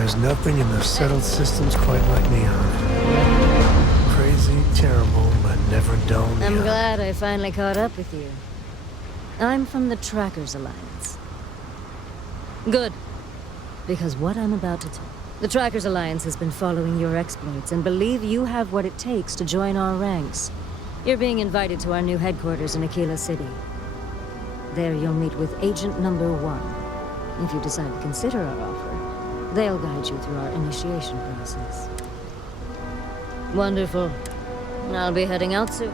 There's nothing in those settled systems quite like Neon. Crazy, terrible, but never dull Neon. I'm glad I finally caught up with you. I'm from the Trackers Alliance. Good. Because what I'm about to tell... The Trackers Alliance has been following your exploits and believe you have what it takes to join our ranks. You're being invited to our new headquarters in Aquila City. There you'll meet with Agent Number 1. If you decide to consider our offer, they'll guide you through our initiation process. Wonderful. I'll be heading out soon.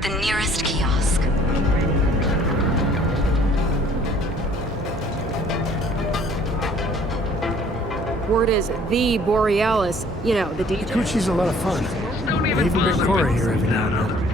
The nearest kiosk. Word is the Borealis. You know, the DJ. Gucci's a lot of fun. I even bring Cora here every now and then.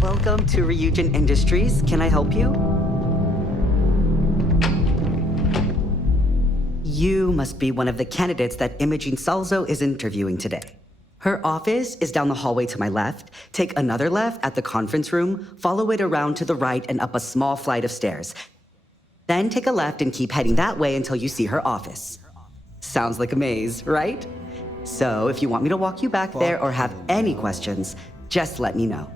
Welcome to Ryujin Industries. Can I help you? You must be one of the candidates that Imogene Salzo is interviewing today. Her office is down the hallway to my left. Take another left at the conference room, follow it around to the right and up a small flight of stairs. Then take a left and keep heading that way until you see her office. Sounds like a maze, right? So if you want me to walk you back there or have any questions, just let me know.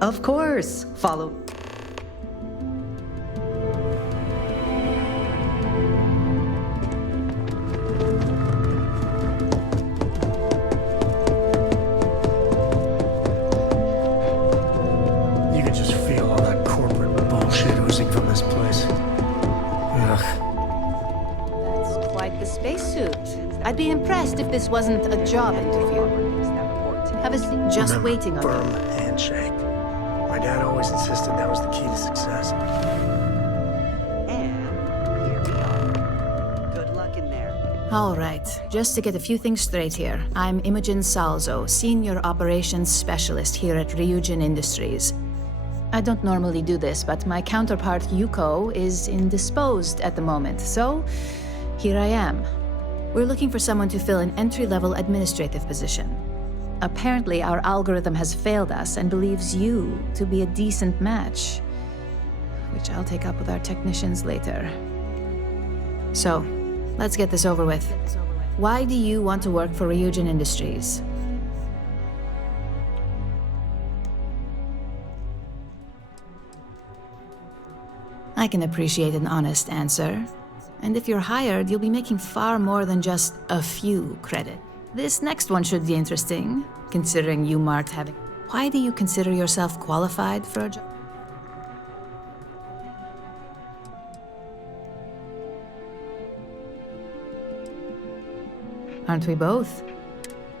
Of course. Follow. You can just feel all that corporate bullshit oozing from this place. Ugh. That's quite the spacesuit. I'd be impressed if this wasn't a job interview. Have a seat. Just Remember, waiting on firm you. handshake. My dad always insisted that was the key to success. And here we are. Good luck in there. All right, just to get a few things straight here. I'm Imogen Salzo, Senior Operations Specialist here at Ryujin Industries. I don't normally do this, but my counterpart Yuko is indisposed at the moment, so here I am. We're looking for someone to fill an entry-level administrative position. Apparently, our algorithm has failed us and believes you to be a decent match, which I'll take up with our technicians later. So, let's get this over with. Why do you want to work for Ryujin Industries? I can appreciate an honest answer. And if you're hired, you'll be making far more than just a few credit. This next one should be interesting, considering you marked having... Why do you consider yourself qualified for a job? Aren't we both?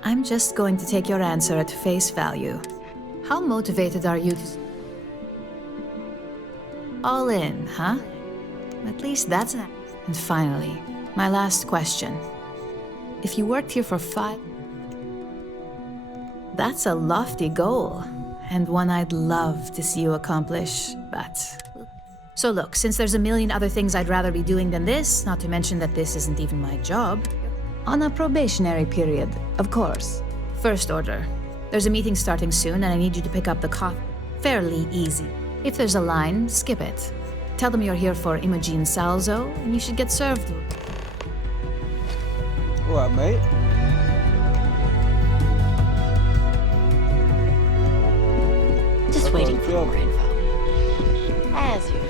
I'm just going to take your answer at face value. How motivated are you to... All in, huh? At least that's an... And finally, my last question. If you worked here for 5... That's a lofty goal, and one I'd love to see you accomplish, but... So look, since there's a million other things I'd rather be doing than this, not to mention that this isn't even my job, on a probationary period, of course. First order. There's a meeting starting soon, and I need you to pick up the coffee. Fairly easy. If there's a line, skip it. Tell them you're here for Imogen Salzo, and you should get served. Alright, mate. Just waiting for job. more info. As usual.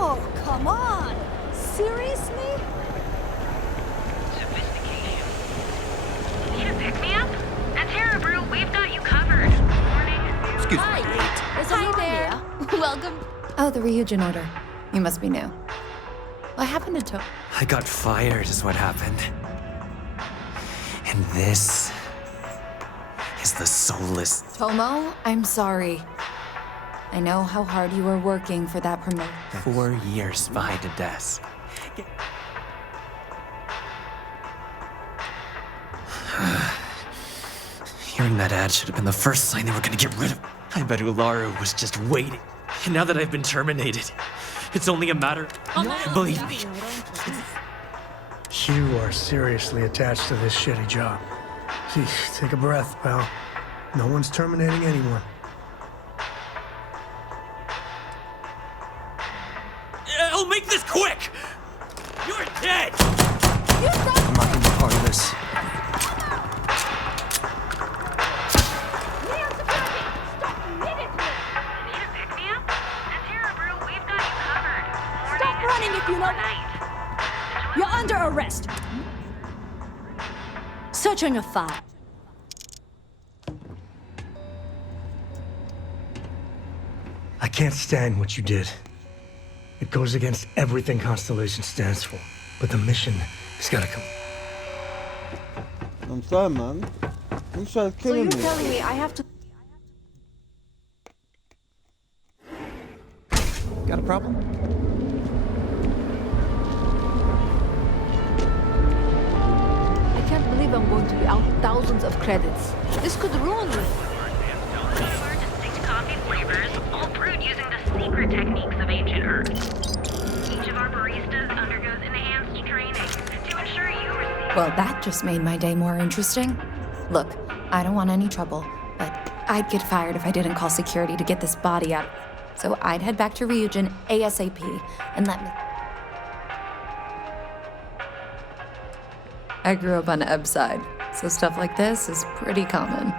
Oh, come on! Seriously? Sophistication. Need a pick-me-up? At Terra Brew, we've got you covered. Morning. Excuse me. Hi there. Welcome. Oh, the Ryujin order. You must be new. I happen to tell. I got fired is what happened. And this is the soulless. Tomo, I'm sorry. I know how hard you were working for that promotion. 4 years behind a desk. Hearing that ad should have been the first sign they were gonna get rid of. I bet Ularu was just waiting. And now that I've been terminated, it's only a matter. Believe me. You are seriously attached to this shitty job. Jeez, take a breath, pal. No one's terminating anyone. I'll make this quick! You're dead! I'm not gonna be part of this. Need a pick-me-up? At Terra Brew, we've got you covered. Morning. Stop running if you know. Night. You're under arrest. Search on your file. I can't stand what you did. It goes against everything Constellation stands for. But the mission has gotta come. I'm sorry, man. You started So killing you're me. telling me I have to... Got a problem? I can't believe I'm going to be out thousands of credits. This could ruin me. Four distinct coffee flavors, all brewed using the secret techniques of ancient Earth. Each of our baristas undergoes enhanced training to ensure you receive... Well, that just made my day more interesting. Look, I don't want any trouble, but I'd get fired if I didn't call security to get this body out. So I'd head back to Ryujin ASAP and let me... I grew up on Eb's side, so stuff like this is pretty common.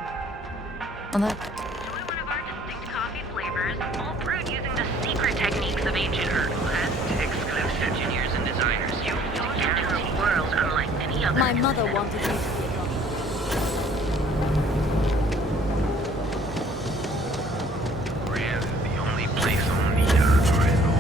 On that... Enjoy one of our distinct coffee flavors, all brewed using the secret techniques of ancient Earth. And exclusive engineers and designers. You'll enter a world unlike any other. My mother wanted me to be a doctor. Rand is the only place on the earth where it all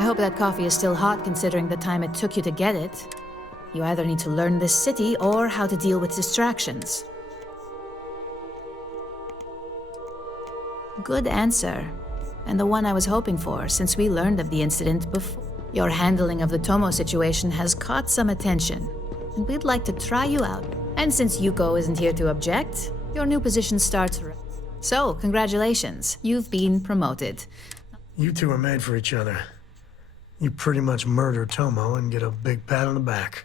I hope that coffee is still hot considering the time it took you to get it. You either need to learn this city or how to deal with distractions. Good answer. And the one I was hoping for, since we learned of the incident before. Your handling of the Tomo situation has caught some attention, and we'd like to try you out. And since Yuko isn't here to object, Your new position starts. So, congratulations. You've been promoted. You two are made for each other. You pretty much murder Tomo and get a big pat on the back.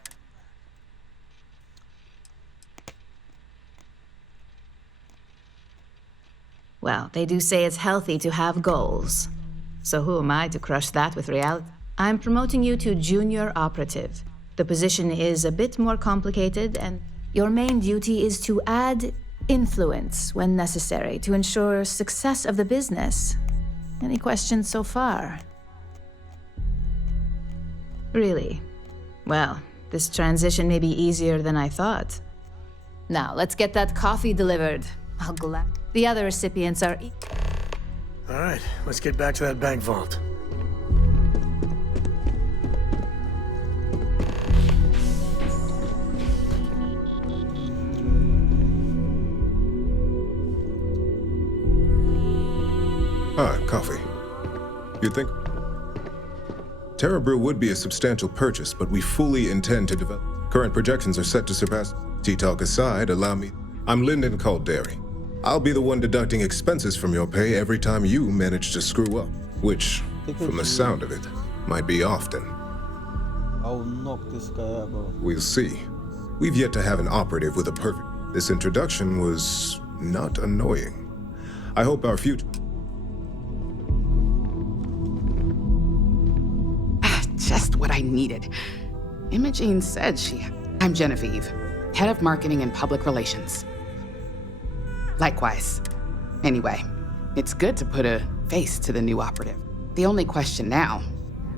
Well, they do say it's healthy to have goals. So who am I to crush that with reality? I'm promoting you to junior operative. The position is a bit more complicated, and your main duty is to add influence when necessary to ensure success of the business. Any questions so far? Really? Well, this transition may be easier than I thought. Now, let's get that coffee delivered. I'll glad. The other recipients are... All right, let's get back to that bank vault. Ah, coffee. You'd think... Terra Brew would be a substantial purchase, but we fully intend to develop. Current projections are set to surpass. Tea-talk aside, allow me... I'm Lyndon Calderi. I'll be the one deducting expenses from your pay every time you manage to screw up. Which, from the sound of it, might be often. I'll knock this guy out, bro. We'll see. We've yet to have an operative with a perfect... This introduction was not annoying. I hope our future... Just what I needed. Imogene said I'm Genevieve, head of marketing and public relations. Likewise. Anyway, it's good to put a face to the new operative. The only question now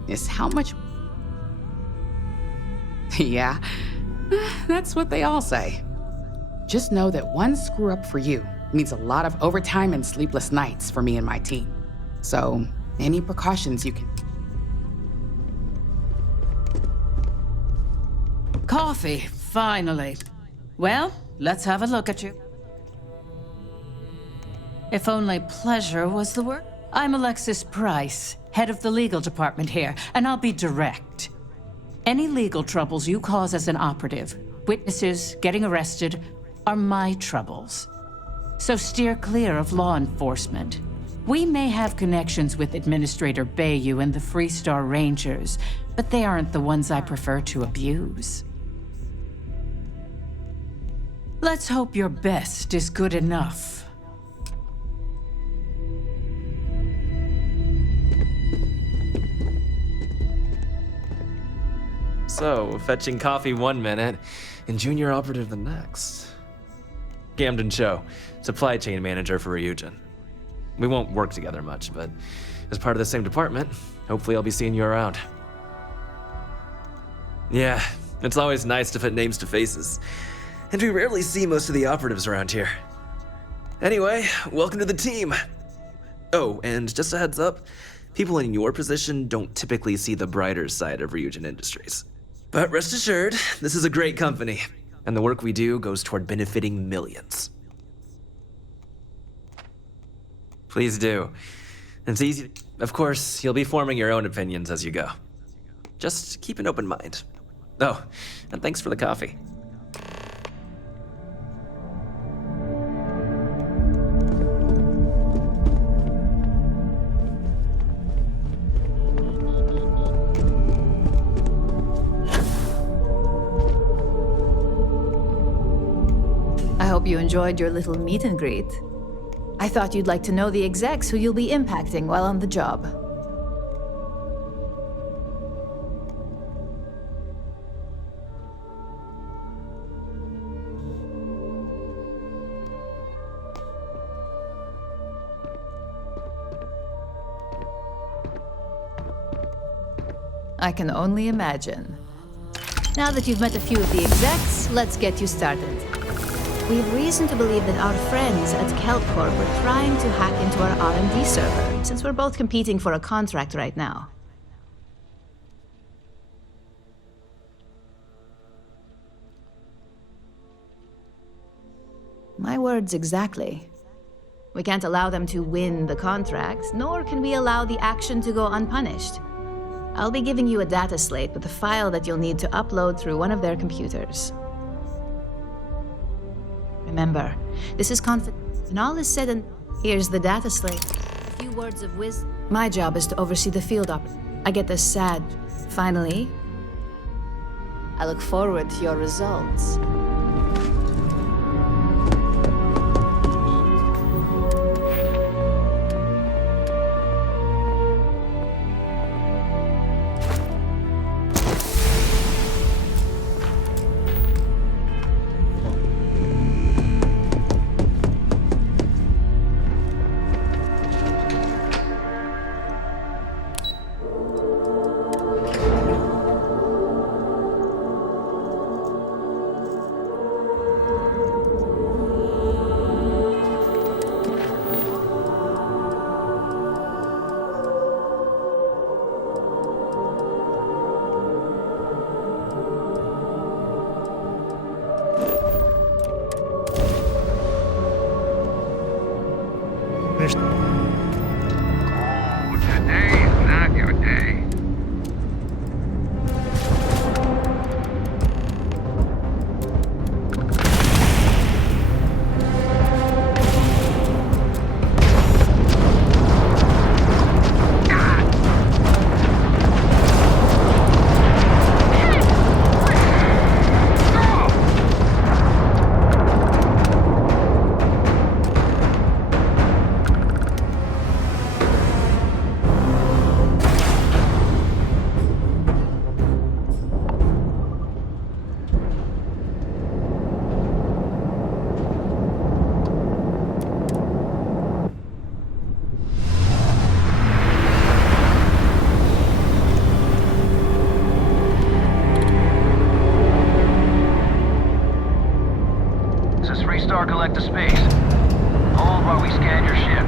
is how much... Yeah, that's what they all say. Just know that one screw up for you means a lot of overtime and sleepless nights for me and my team. So, any precautions you can... Coffee, finally. Well, let's have a look at you. If only pleasure was the word. I'm Alexis Price, head of the legal department here, and I'll be direct. Any legal troubles you cause as an operative, witnesses, getting arrested, are my troubles. So steer clear of law enforcement. We may have connections with Administrator Bayou and the Freestar Rangers, but they aren't the ones I prefer to abuse. Let's hope your best is good enough. So, fetching coffee one minute, and junior operative the next. Camden Cho, supply chain manager for Ryujin. We won't work together much, but as part of the same department, hopefully I'll be seeing you around. Yeah, it's always nice to put names to faces. And we rarely see most of the operatives around here. Anyway, welcome to the team. Oh, and just a heads up, people in your position don't typically see the brighter side of Ryujin Industries. But rest assured, this is a great company, and the work we do goes toward benefiting millions. Please do. It's easy. Of course, you'll be forming your own opinions as you go. Just keep an open mind. Oh, and thanks for the coffee. I hope you enjoyed your little meet and greet. I thought you'd like to know the execs who you'll be impacting while on the job. I can only imagine. Now that you've met a few of the execs, let's get you started. We have reason to believe that our friends at KelpCorp were trying to hack into our R&D server, since we're both competing for a contract right now. My words exactly. We can't allow them to win the contract, nor can we allow the action to go unpunished. I'll be giving you a data slate with a file that you'll need to upload through one of their computers. Remember, This is confidential. When all is said and here's the data slate. A few words of wisdom. My job is to oversee the field I get this sad. Finally, I look forward to your results. Oh, today's not your day. This is 3-star collector space. Hold while we scan your ship.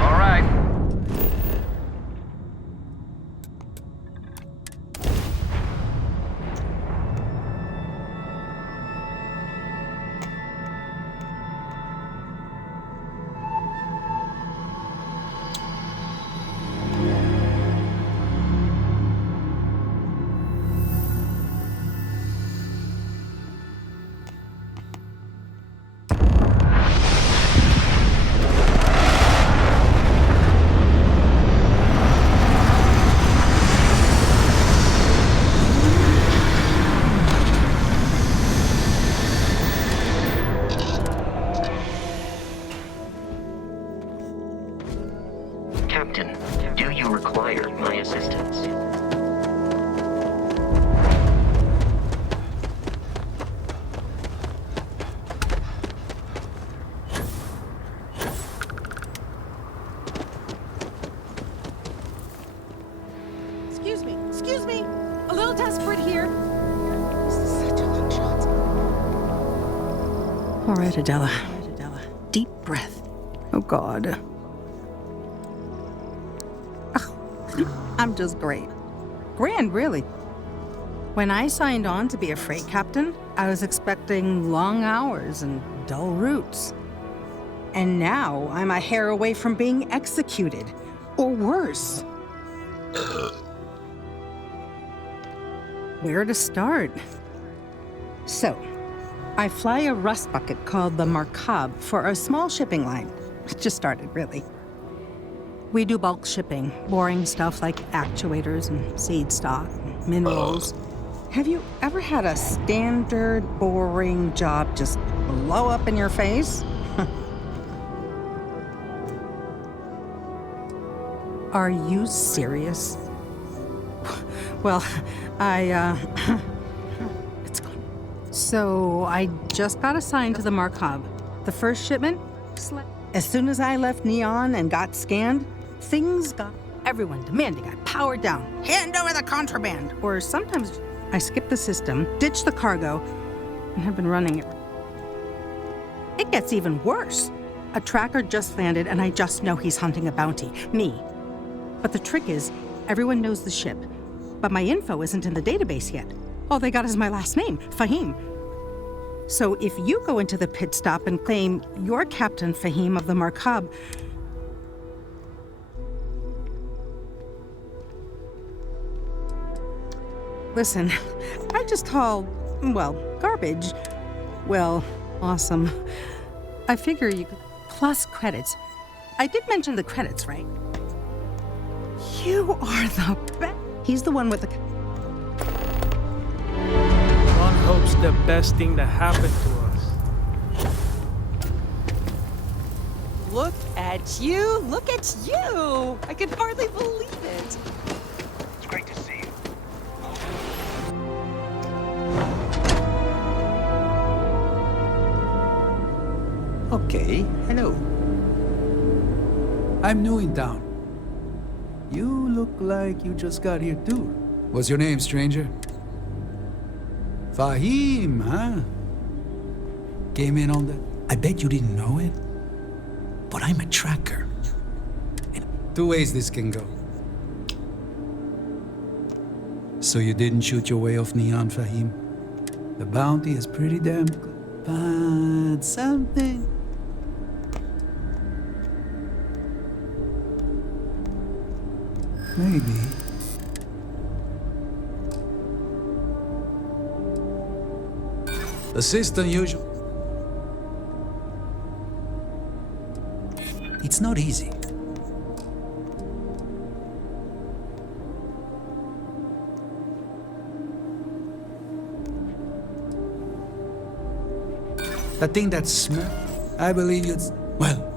All right. Captain, do you require my assistance? Excuse me. A little desperate here. This is such a long shot. All right, Adela. Deep breath. Oh, God. I'm just great. Grand, really. When I signed on to be a freight captain, I was expecting long hours and dull routes. And now I'm a hair away from being executed. Or worse. Where to start? So, I fly a rust bucket called the Markab for a small shipping line. It just started, really. We do bulk shipping, boring stuff like actuators and seed stock, and minerals. Have you ever had a standard, boring job just blow up in your face? Are you serious? Well, it's gone. So I just got assigned to the Markab. The first shipment, as soon as I left Neon and got scanned, things got everyone demanding I power down, hand over the contraband, or sometimes I skip the system, ditch the cargo, and have been running it. It gets even worse. A tracker just landed and I just know he's hunting a bounty, me. But the trick is, everyone knows the ship, but my info isn't in the database yet. All they got is my last name, Fahim. So if you go into the pit stop and claim you're Captain Fahim of the Markab, listen, I just hauled well, garbage. Well, awesome. I figure you could... Plus credits. I did mention the credits, right? You are the best. He's the one with the... Ron hopes the best thing that happened to us. Look at you! Look at you! I can hardly believe it. It's great to see you. Okay, hello. I'm new in town. You look like you just got here too. What's your name, stranger? Fahim, huh? Came in on that. I bet you didn't know it, but I'm a tracker. And two ways this can go. So you didn't shoot your way off Neon, Fahim? The bounty is pretty damn good, but something... Maybe. Assistant usual. It's not easy. That thing that smell, I believe it's, well,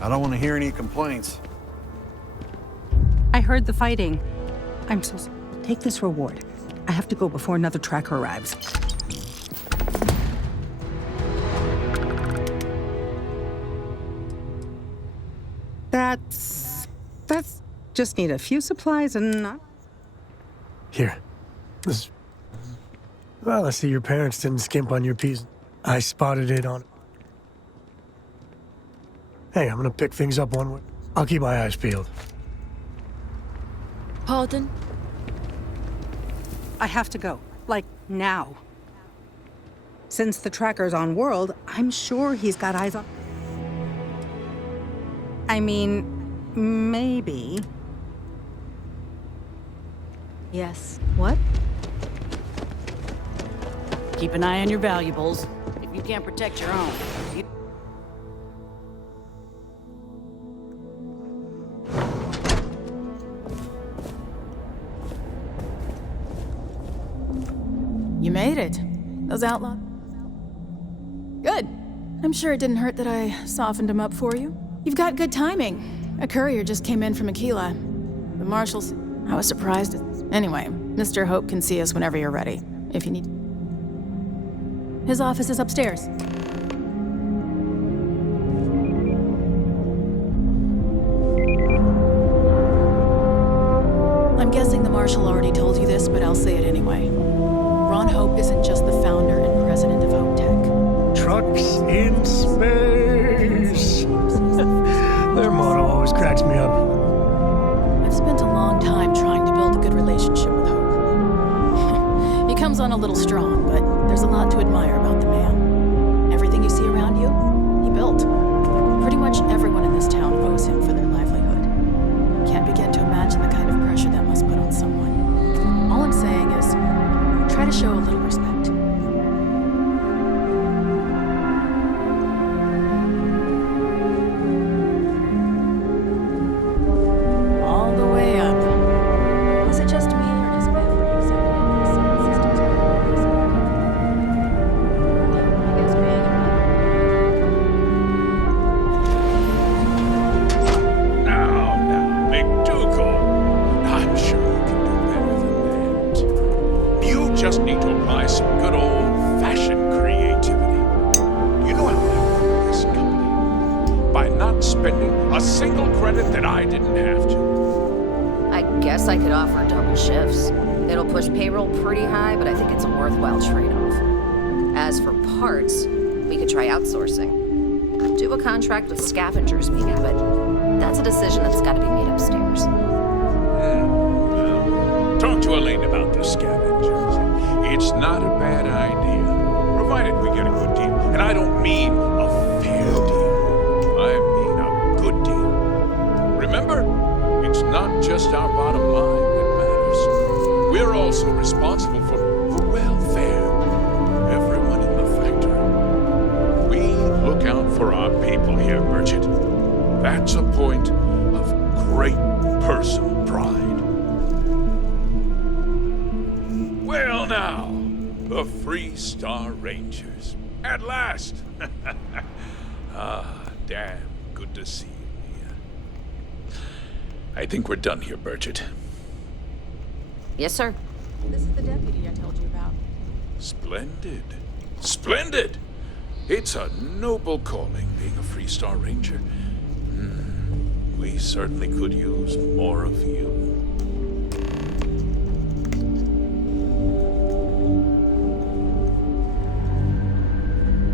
I don't want to hear any complaints. I heard the fighting. I'm so sorry. Take this reward. I have to go before another tracker arrives. That's just need a few supplies and not... Here. This... Well, I see your parents didn't skimp on your piece. I spotted it on... Hey, I'm gonna pick things up one way. I'll keep my eyes peeled. Pardon? I have to go. Like, now. Since the tracker's on world, I'm sure he's got eyes on... I mean, maybe. Yes. What? Keep an eye on your valuables. If you can't protect your own. You made it. Those outlaws. Good. I'm sure it didn't hurt that I softened them up for you. You've got good timing. A courier just came in from Aquila. The marshals... I was surprised. Anyway, Mr. Hope can see us whenever you're ready, if you need... His office is upstairs. I'm guessing the marshal already told you this, but I'll say it anyway. Ron Hope isn't just the founder and president of Hope Tech. Trucks in space. Their motto always cracks me up. I've spent a long time trying to build a good relationship with Hope. He comes on a little strong, but there's a lot to admire about the man. Everything you see around you, he built. Pretty much everyone in this town owes him for their livelihood. Can't begin to imagine the kind of pressure that must put on someone. All I'm saying is, try to show a little respect. All the way up. Was it just me, or does every executive assistant? I guess being a by some good old-fashioned creativity. You know how I run this company? By not spending a single credit that I didn't have to. I guess I could offer double shifts. It'll push payroll pretty high, but I think it's a worthwhile trade-off. As for parts, we could try outsourcing. Do a contract with scavengers, maybe, but that's a decision that's got to be made upstairs. Talk to Elaine about the scavengers. It's not a bad idea, provided we get a good deal. And I don't mean a fair deal. I mean a good deal. Remember, it's not just our bottom line that matters. We're also responsible for the welfare of everyone in the factory. We look out for our people here, Bridget. That's a point of great personal pride. Well now, the Free Star Rangers. At last! Damn good to see you, Mia. I think we're done here, Bridget. Yes, sir. This is the deputy I told you about. Splendid. Splendid! It's a noble calling, being a Free Star Ranger. We certainly could use more of you.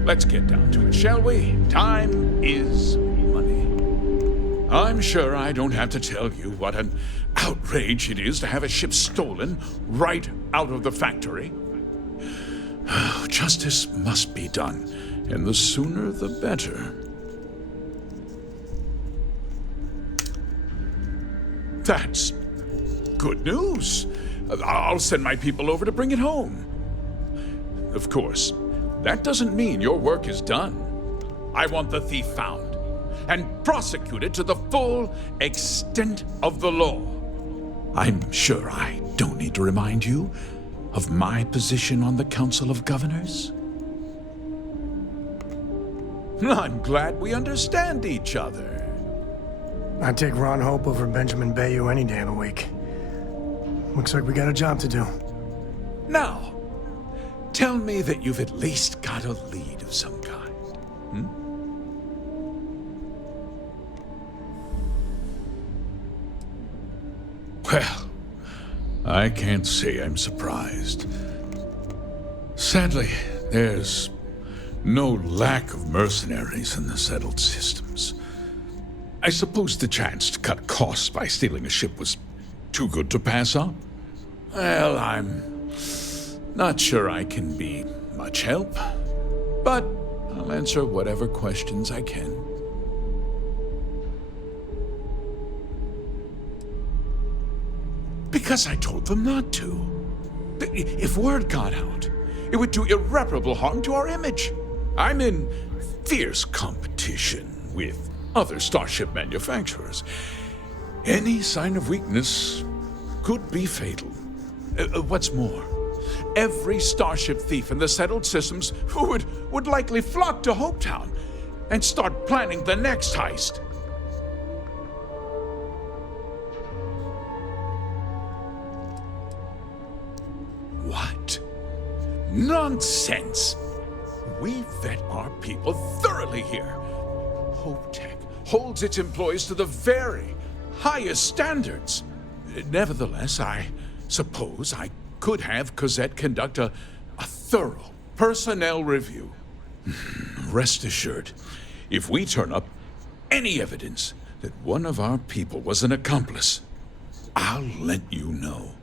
Let's get down to it, shall we? Time is money. I'm sure I don't have to tell you what an outrage it is to have a ship stolen right out of the factory. Justice must be done, and the sooner the better. That's good news. I'll send my people over to bring it home. Of course, that doesn't mean your work is done. I want the thief found and prosecuted to the full extent of the law. I'm sure I don't need to remind you of my position on the Council of Governors. I'm glad we understand each other. I'd take Ron Hope over Benjamin Bayou any day of the week. Looks like we got a job to do. Now, tell me that you've at least got a lead of some kind. Well, I can't say I'm surprised. Sadly, there's no lack of mercenaries in the settled systems. I suppose the chance to cut costs by stealing a ship was too good to pass up. Well, I'm not sure I can be much help, but I'll answer whatever questions I can. Because I told them not to. If word got out, it would do irreparable harm to our image. I'm in fierce competition with other starship manufacturers. Any sign of weakness could be fatal. What's more, every starship thief in the settled systems would likely flock to Hopetown and start planning the next heist. What? Nonsense! We vet our people thoroughly here. HopeTech holds its employees to the very highest standards. Nevertheless, I suppose I could have Cosette conduct a thorough personnel review. Rest assured, if we turn up any evidence that one of our people was an accomplice, I'll let you know.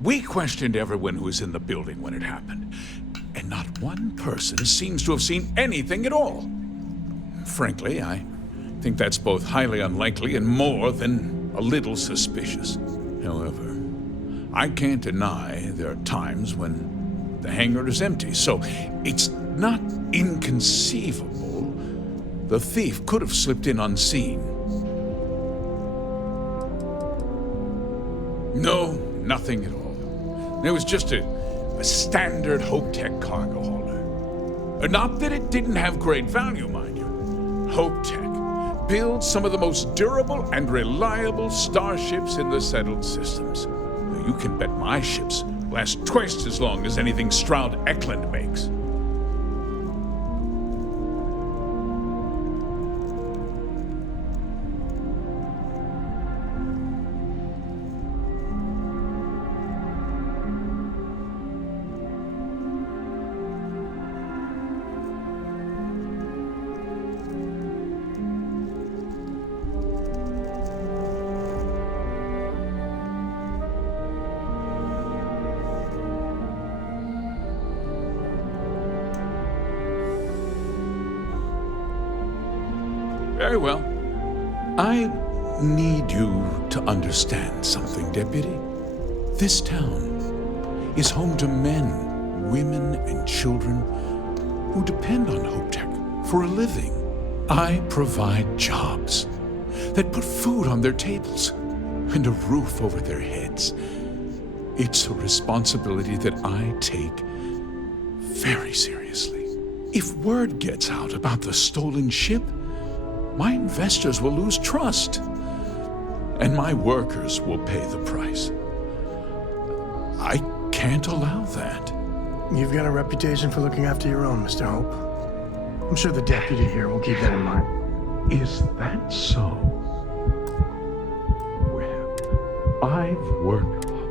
We questioned everyone who was in the building when it happened, and not one person seems to have seen anything at all. Frankly, I think that's both highly unlikely and more than a little suspicious. However, I can't deny there are times when the hangar is empty, so it's not inconceivable the thief could have slipped in unseen. No, nothing at all. It was just a standard HopeTech cargo hauler. Not that it didn't have great value, mind you. HopeTech build some of the most durable and reliable starships in the settled systems. You can bet my ships last twice as long as anything Stroud Eklund makes. Very well. I need you to understand something, Deputy. This town is home to men, women, and children who depend on HopeTech for a living. I provide jobs that put food on their tables and a roof over their heads. It's a responsibility that I take very seriously. If word gets out about the stolen ship, my investors will lose trust, and my workers will pay the price. I can't allow that. You've got a reputation for looking after your own, Mr. Hope. I'm sure the deputy here will keep that in mind. Is that so? Well, I've worked hard.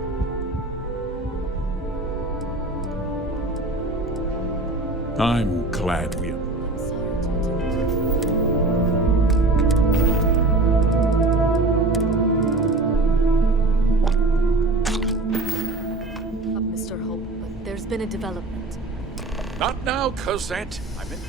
I'm glad we... Mr. Hope, but there's been a development. Not now, Cosette. I'm in...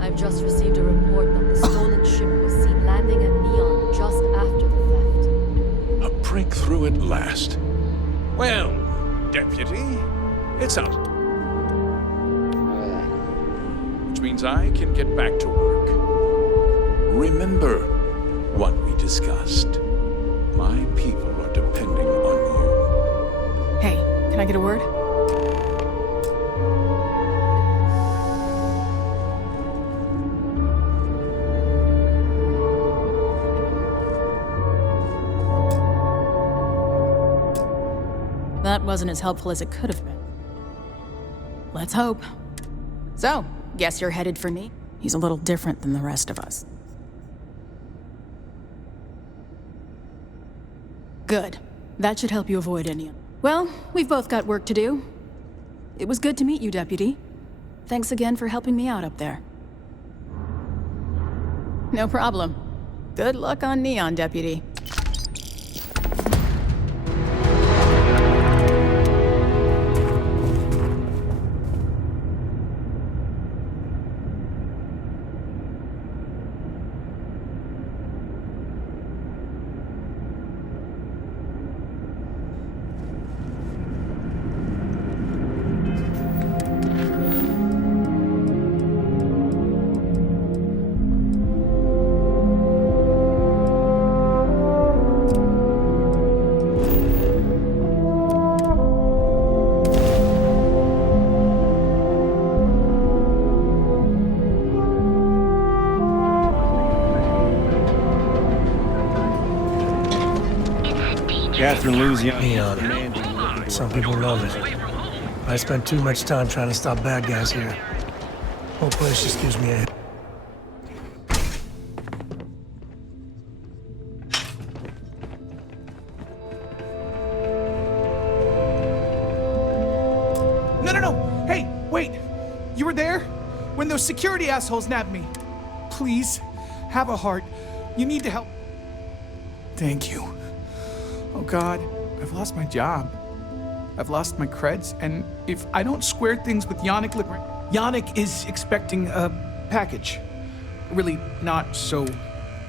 I've just received a report that the stolen ship was seen landing at Neon just after the theft. A breakthrough at last. Well, Deputy, it's out. Which means I can get back to work. Remember what we discussed. My people are depending on you. Hey, can I get a word? That wasn't as helpful as it could have been. Let's hope. So, guess you're headed for me? He's a little different than the rest of us. Good. That should help you avoid any... Well, we've both got work to do. It was good to meet you, Deputy. Thanks again for helping me out up there. No problem. Good luck on Neon, Deputy. Catherine Louisiana. Neon. Some people love it. I spent too much time trying to stop bad guys here. Whole place just gives me a... No! Hey, wait! You were there? When those security assholes nabbed me. Please, have a heart. You need to help. Thank you. Oh God, I've lost my job. I've lost my creds, and if I don't square things with Yannick... Yannick is expecting a package. Really not, so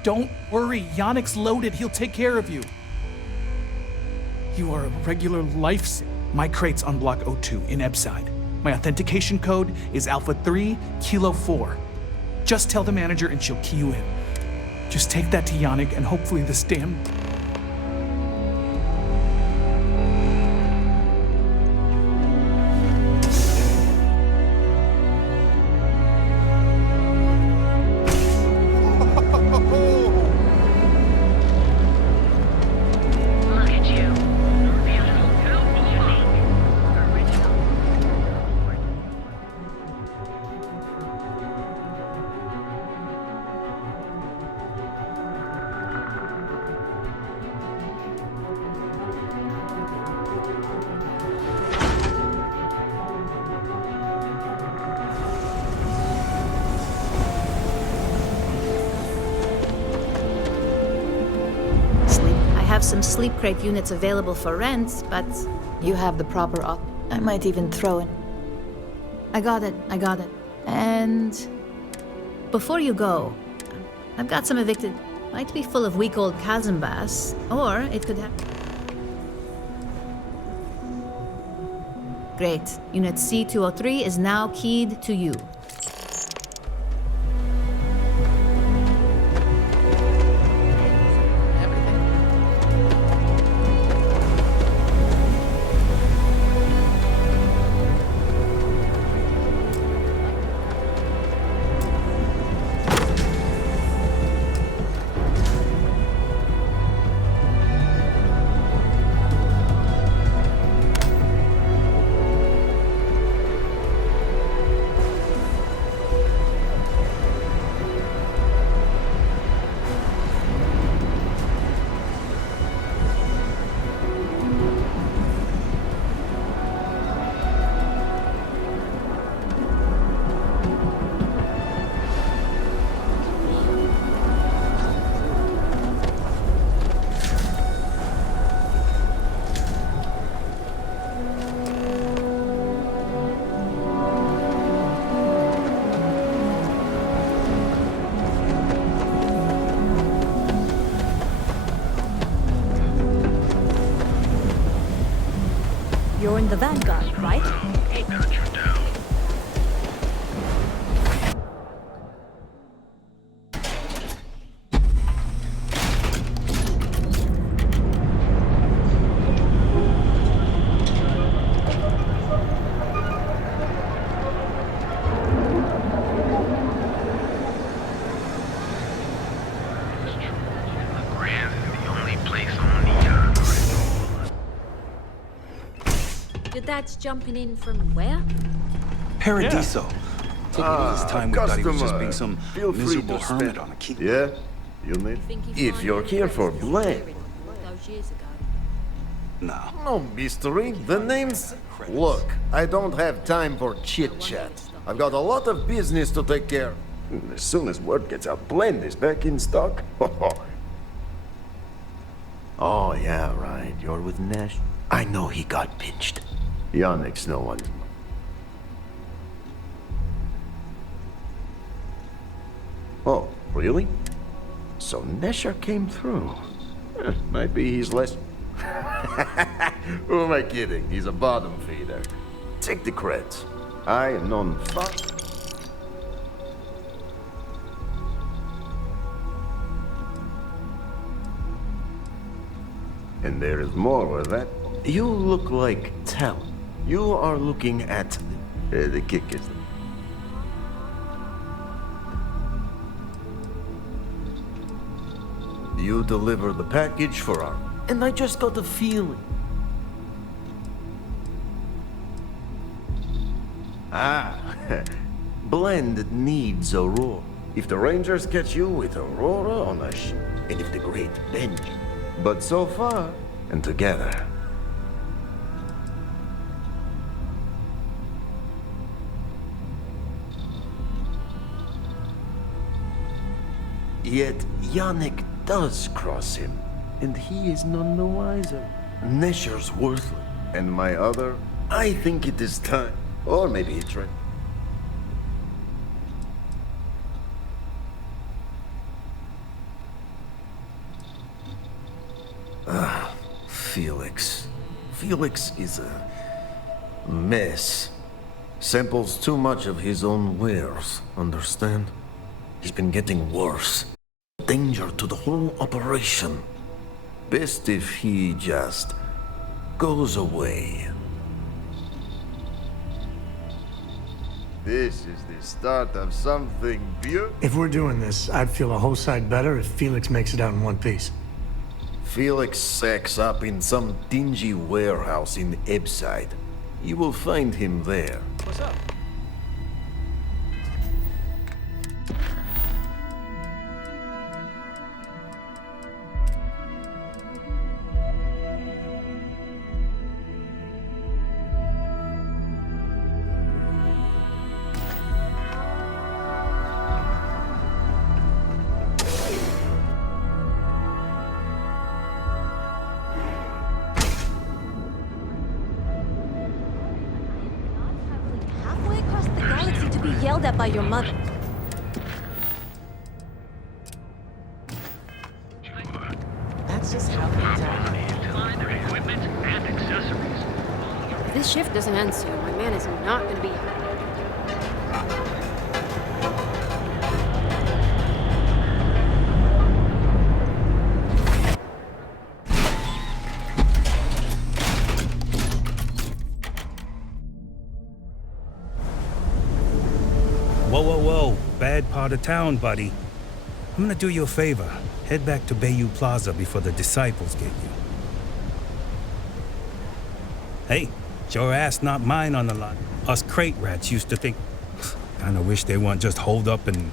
don't worry. Yannick's loaded. He'll take care of you. You are a regular life... My crate's on Block 02 in Ebside. My authentication code is Alpha 3 Kilo 4. Just tell the manager and she'll key you in. Just take that to Yannick and hopefully this damn... Some sleep crate units available for rent, but you have the proper I might even throw in. I got it. And before you go, I've got some evicted. Might be full of weak old chasm bass, or it could have... Great. Unit C-203 is now keyed to you. You're in the Vanguard, right? That's jumping in from where? Paradiso. Taking all this time, we thought he was just being some Feel free miserable to hermit spend. on a keep. Yeah, you need. If you're here for blame, Those years ago. No. No mystery. The name's... Look, I don't have time for chit-chat. I've got a lot of business to take care. As soon as word gets out, Blend is back in stock. Oh, yeah, right. You're with Nash. I know he got pinched. Yannick's no one. Oh, really? So Nesher came through. Maybe he's less... Who am I kidding? He's a bottom feeder. Take the creds. I am non fuck. And there is more where that. You look like talent. You are looking at the kickers. You deliver the package for our... And I just got a feeling. Ah, Blend needs Aurora. If the Rangers catch you with Aurora on a ship, and if the Great Bench. But so far, and together. Yet Yannick does cross him, and he is none the wiser. Nesher's worthless, and my other, I think it is time. Or maybe it's right. Ah, Felix. Felix is a mess. Samples too much of his own wares, understand? He's been getting worse. Danger to the whole operation. Best if he just goes away. This is the start of something beautiful. If we're doing this, I'd feel a whole side better if Felix makes it out in one piece. Felix sacks up in some dingy warehouse in Ebside. You will find him there. What's up? Halfway across the galaxy to be yelled at by your mother. That's just how they die. Equipment and accessories. If this shift doesn't end soon, my man is not gonna be happy. Whoa, whoa, whoa. Bad part of town, buddy. I'm gonna do you a favor. Head back to Bayou Plaza before the disciples get you. Hey, it's your ass, not mine on the line. Us crate rats used to think... Kinda wish they weren't just holed up and...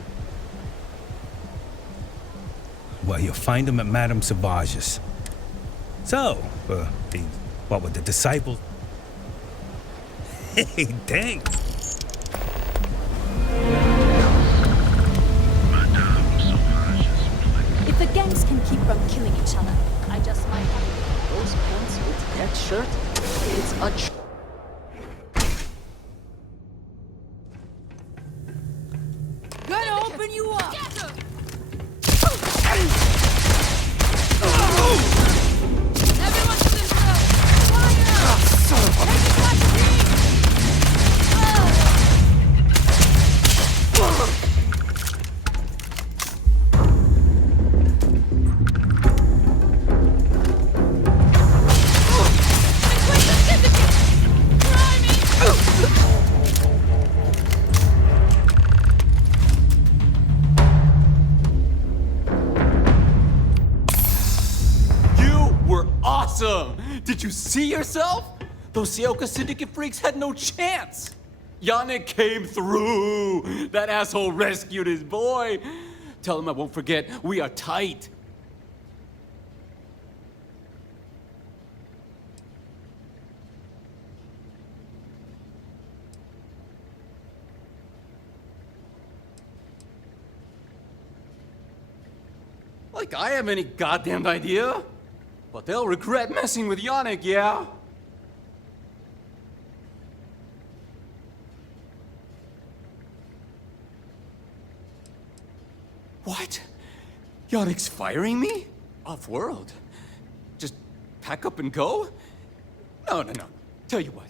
Well, you'll find them at Madame Savage's. So, what with the disciples? Hey, dang. If the gangs can keep from killing each other, I just might have Those pants with that shirt, it's a... Gonna open you up! Everyone to this road! Fire! You were awesome! Did you see yourself? Those Sioka Syndicate freaks had no chance! Yannick came through! That asshole rescued his boy! Tell him I won't forget, we are tight! Like I have any goddamn idea. But they'll regret messing with Yannick, yeah? What? Yannick's firing me? Off-world? Just pack up and go? No. Tell you what.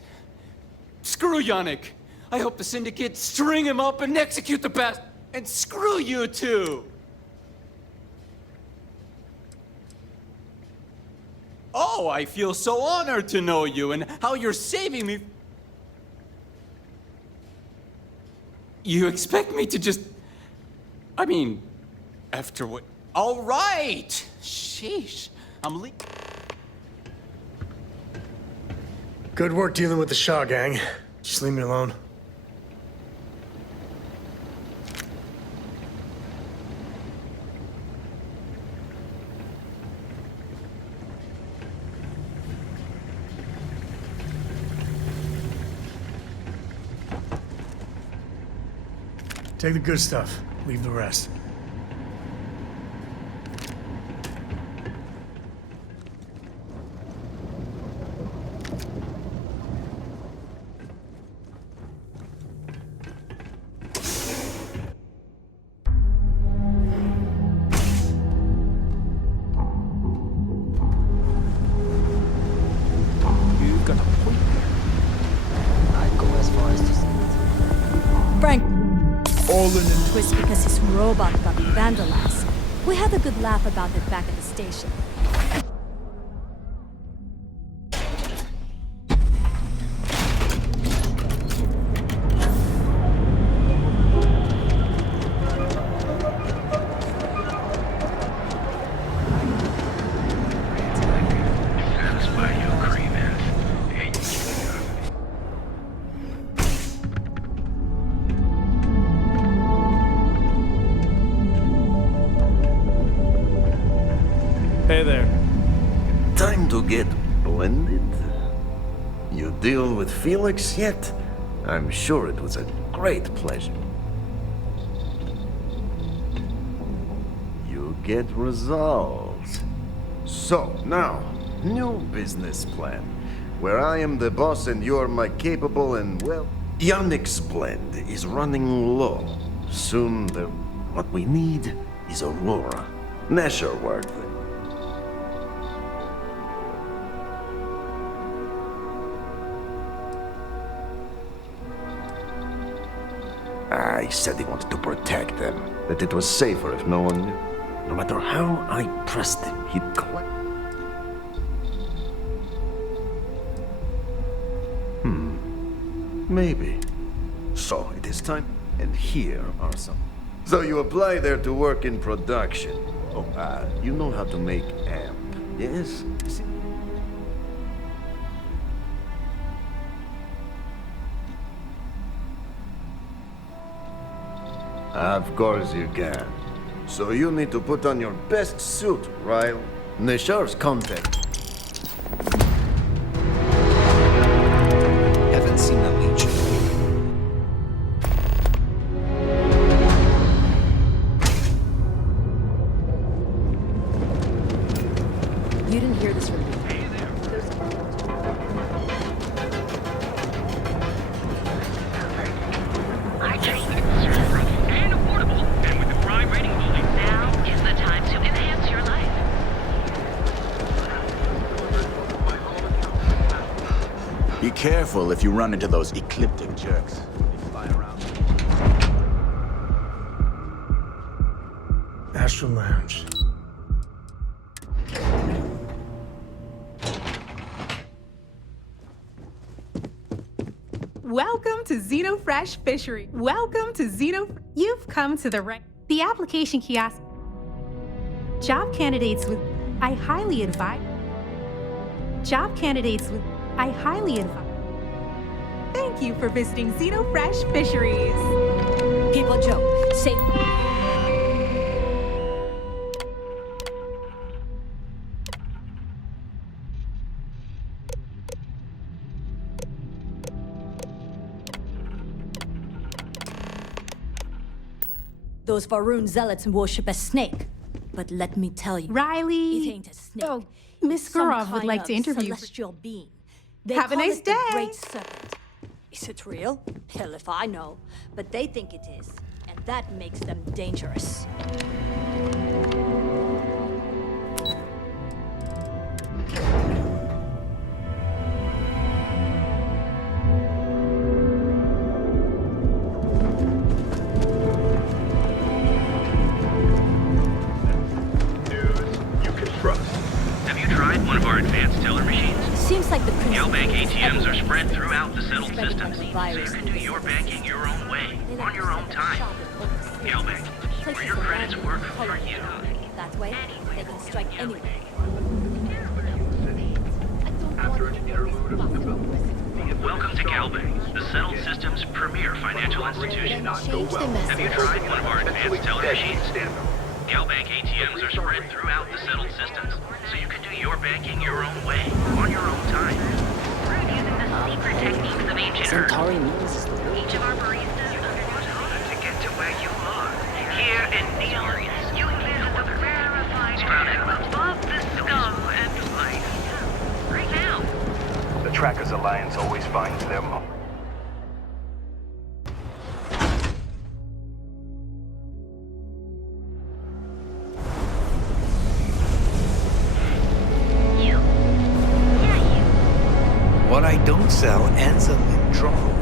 Screw Yannick. I hope the Syndicate string him up and execute the best. And screw you too. Oh, I feel so honored to know you and how you're saving me. You expect me to just... I mean, after what... All right! Sheesh. I'm Good work dealing with the Shaw gang. Just leave me alone. Take the good stuff. Leave the rest. You've got a point there. I'd go as far as to say Frank. All in the Twist because his robot got vandalized. We had a good laugh about it back at the station. Hey there. Time to get blended? You deal with Felix yet? I'm sure it was a great pleasure. You get results. So, now, new business plan. Where I am the boss and you are my capable and, well, Yannick's blend is running low. Soon, what we need is Aurora. Nesher worked there. I said he wanted to protect them, that it was safer if no one knew. No matter how I pressed him, he'd collect. Maybe. So, it is time, and here are some. So you apply there to work in production. Oh, you know how to make amp, yes? Of course you can. So you need to put on your best suit, Ryle. Neshar's contact. Haven't seen a leech. You didn't hear this from me. I changed it. Surf-proof and affordable. And with the crime rating building, now is the time to enhance your life. Be careful if you run into those ecliptic jerks. They fly around. Astral Lounge. Welcome to Xenofresh Fishery. Welcome to You've come to the right. The application kiosk. Job candidates with. I highly advise. Job candidates with. I highly advise. Thank you for visiting Xenofresh Fisheries. People joke. Safe. Those Varun zealots worship a snake. But let me tell you, Riley. it ain't a snake. Oh, Miss Some Gurov would kind like to of interview you. celestial being. They Have a call nice it the day. Great Serpent. Is it real? Hell if I know. But they think it is. And that makes them dangerous. Have you tried one of our advanced teller machines? Seems like the principle Galbank is ATMs are everywhere. spread throughout the settled Spreading systems, like a so virus you can through do the your systems. banking your own way, They on your own time. Galbank, where your credits work for you. That way, they can strike anywhere. Welcome to Galbank, the settled systems' premier financial institution. Have you tried one of our advanced teller machines? Galbank ATMs are spread throughout the settled systems, so you can do your banking your own way, on your own time. Using the secret techniques of ancient Earth. Each of our baristas to get to where you are. Here in Neon, you live with rarefied sprouting above the scum and life. Right now. The Trackers Alliance always finds their moment. What I don't sell ends up in trouble.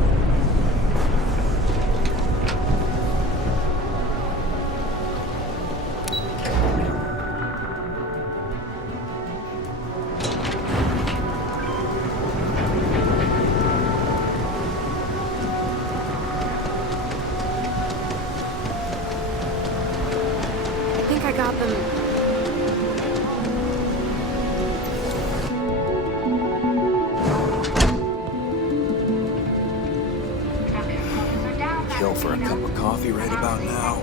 I think I got them. Go for a cup of coffee right about now.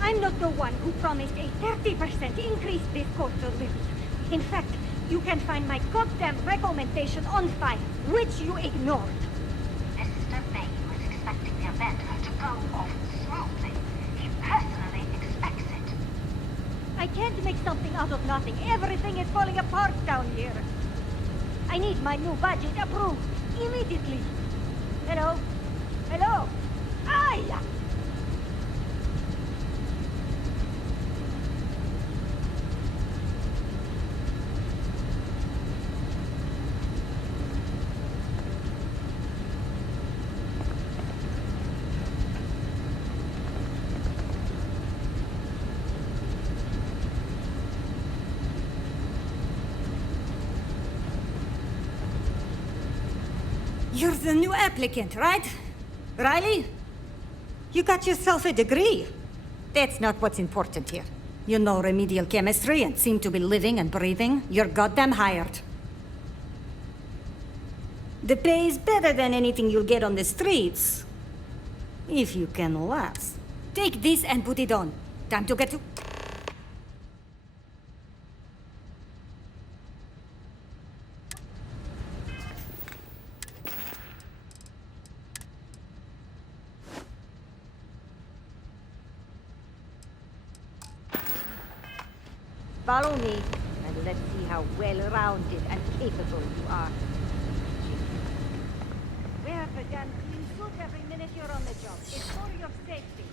I'm not the one who promised a 30% increase this quarter, Lily. In fact, you can find my goddamn recommendation on file, which you ignored. Mr. May was expecting the event to go off smoothly. He personally expects it. I can't make something out of nothing. Everything is falling apart down here. I need my new budget approved immediately. Hello? Hello? Ay! You're the new applicant, right? Riley? You got yourself a degree. That's not what's important here. You know remedial chemistry and seem to be living and breathing. You're goddamn hired. The pay is better than anything you'll get on the streets. If you can last. Take this and put it on. Time to get to... Follow me, and let's see how well-rounded and capable you are. Wear the damn clean suit every minute you're on the job. It's for your safety.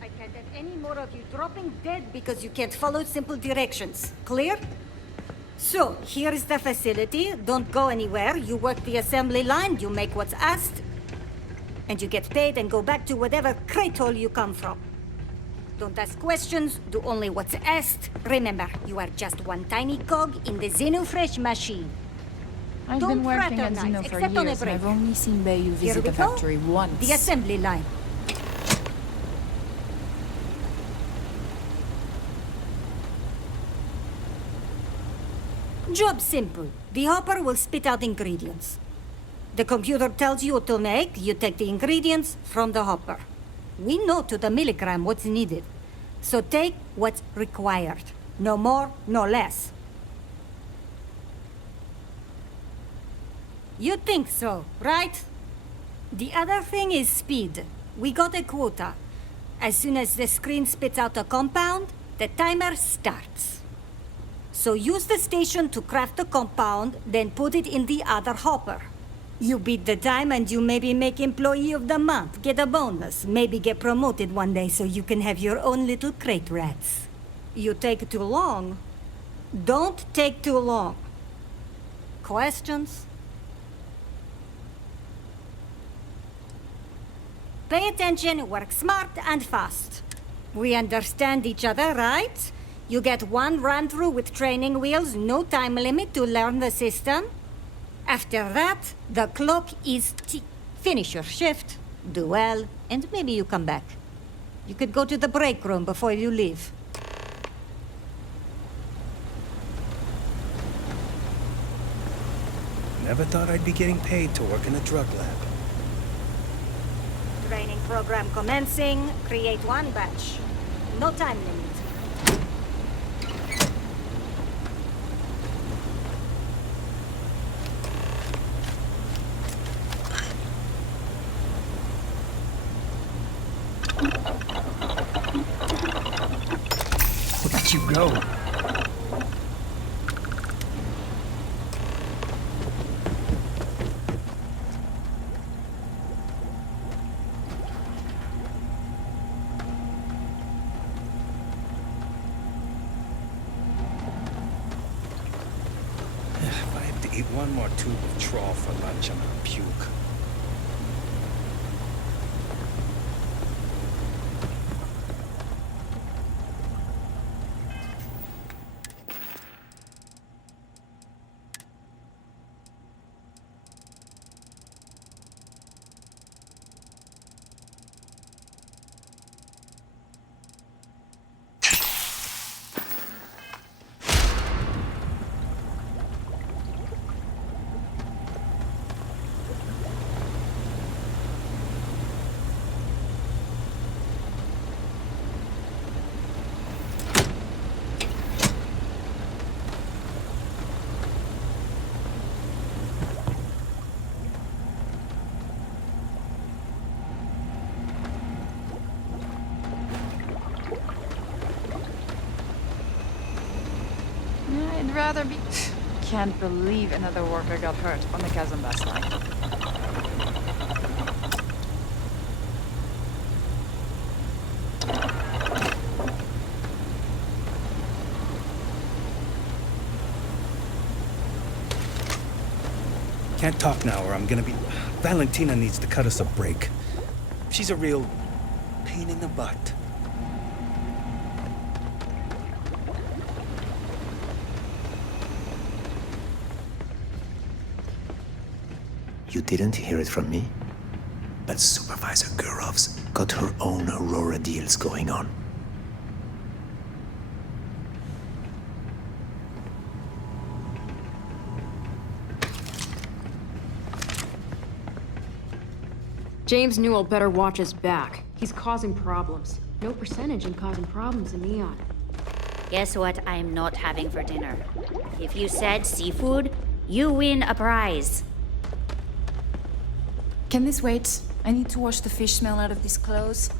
I can't have any more of you dropping dead because you can't follow simple directions. Clear? So, here is the facility. Don't go anywhere. You work the assembly line, you make what's asked, and you get paid and go back to whatever crate hole you come from. Don't ask questions, do only what's asked. Remember, you are just one tiny cog in the Xenofresh machine. I've Don't been working at fraternize, Xeno for except on a years, and break. I've only seen Bayu Here visit we the go. factory once. The assembly line. Job simple. The hopper will spit out ingredients. The computer tells you what to make, you take the ingredients from the hopper. We know to the milligram what's needed. So take what's required. No more, no less. You think so, right? The other thing is speed. We got a quota. As soon as the screen spits out a compound, the timer starts. So use the station to craft the compound, then put it in the other hopper. You beat the time and you maybe make Employee of the Month, get a bonus, maybe get promoted one day so you can have your own little crate rats. You take too long. Don't take too long. Questions? Pay attention, work smart and fast. We understand each other, right? You get one run-through with training wheels, no time limit to learn the system. After that, the clock is finish your shift, do well, and maybe you come back. You could go to the break room before you leave. Never thought I'd be getting paid to work in a drug lab. Training program commencing. Create one batch. No time limit. Look at you go. If I have to eat one more tube of trawl for lunch, I'm gonna puke. I'd rather be... Can't believe another worker got hurt on the Kazambas line. Can't talk now or I'm gonna be... Valentina needs to cut us a break. She's a real pain in the butt. You didn't hear it from me, but Supervisor Gurov's got her own Aurora deals going on. James Newell better watch his back. He's causing problems. No percentage in causing problems in Neon. Guess what I'm not having for dinner? If you said seafood, you win a prize. Can this wait? I need to wash the fish smell out of these clothes.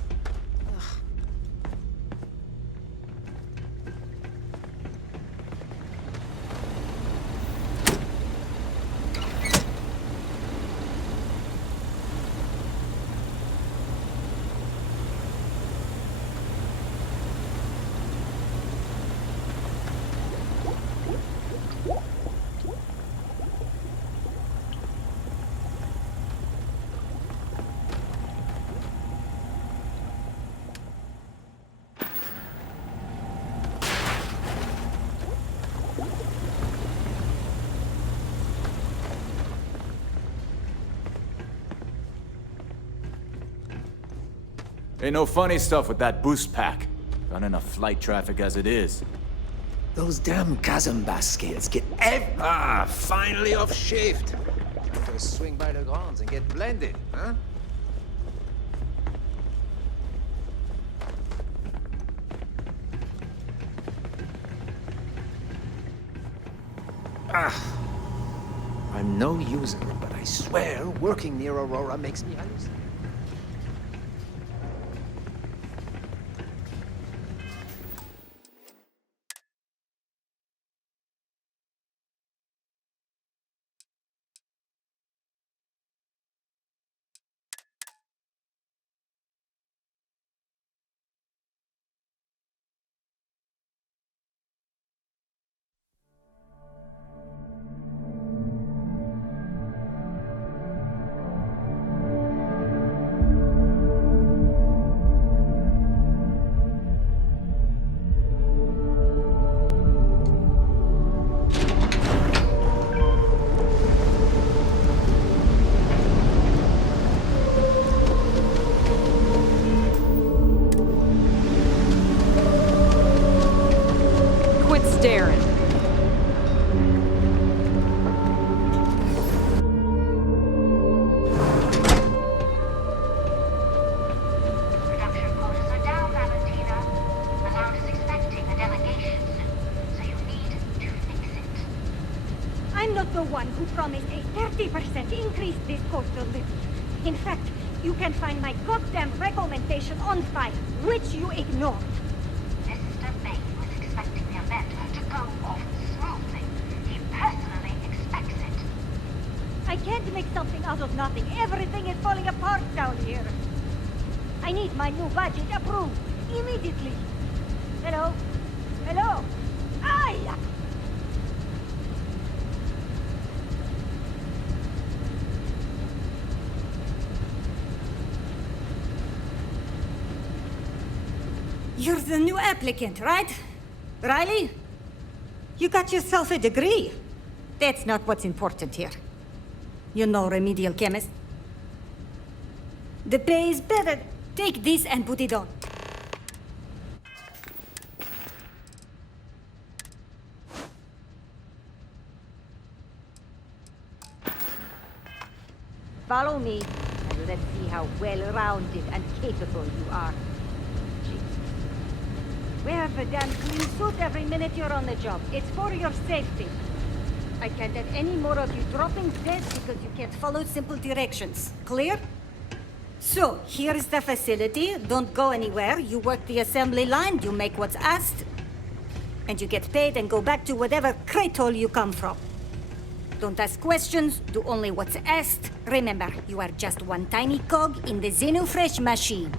Ain't no funny stuff with that boost pack. Got enough flight traffic as it is. Those damn Kazambas scales get Finally off shift. Just swing by the grounds and get blended, huh? I'm no user, but I swear working near Aurora makes me hallucinate. one who promised a 30% increase this cost of living. In fact, you can find my goddamn recommendation on file, which you ignored. Mr. Bain was expecting the event to go off smoothly. He personally expects it. I can't make something out of nothing. Everything is falling apart down here. I need my new budget approved immediately. Hello? Hello? Aye! You're the new applicant, right? Riley? You got yourself a degree. That's not what's important here. You know, remedial chemist. The pay is better. Take this and put it on. Follow me, and let's see how well-rounded and capable you are. Wear the damn clean suit every minute you're on the job. It's for your safety. I can't have any more of you dropping dead because you can't follow simple directions. Clear? So, here is the facility. Don't go anywhere. You work the assembly line, you make what's asked, and you get paid and go back to whatever crate hole you come from. Don't ask questions, do only what's asked. Remember, you are just one tiny cog in the Xenofresh machine.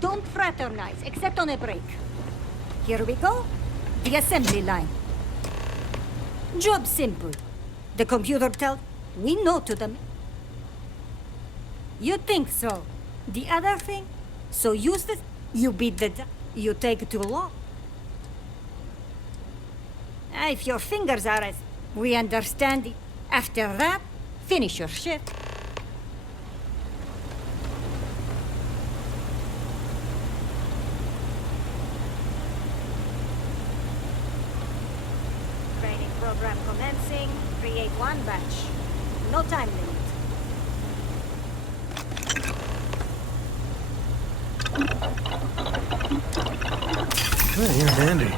Don't fraternize, except on a break. Here we go. The assembly line. Job simple. The computer tells we know to them. You think so. The other thing, so use this. You beat the... You take too long. If your fingers are as... We understand it. After that, finish your shift. Training program commencing. Create one batch. No time limit. Hey, you're dandy.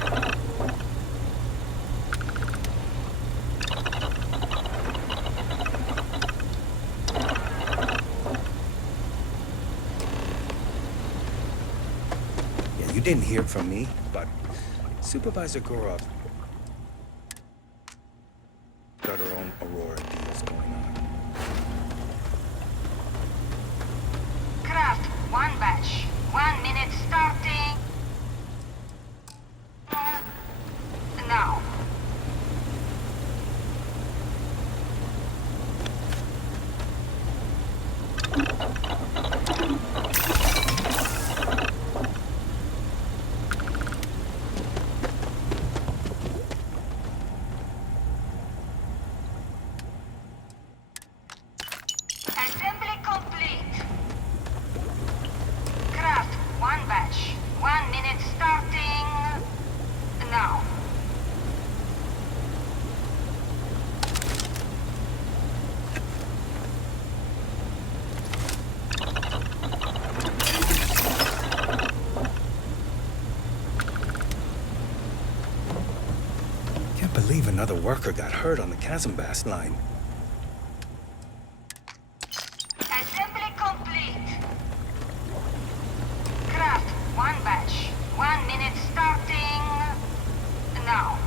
You didn't hear from me, but Supervisor Gorov got her own Aurora deals going on. Craft, one batch. 1 minute starting. Now. Assembly complete. Craft, one batch. 1 minute starting. Now. Can't believe another worker got hurt on the Kazambas line. Assembly complete. Craft, one batch. 1 minute starting. Now.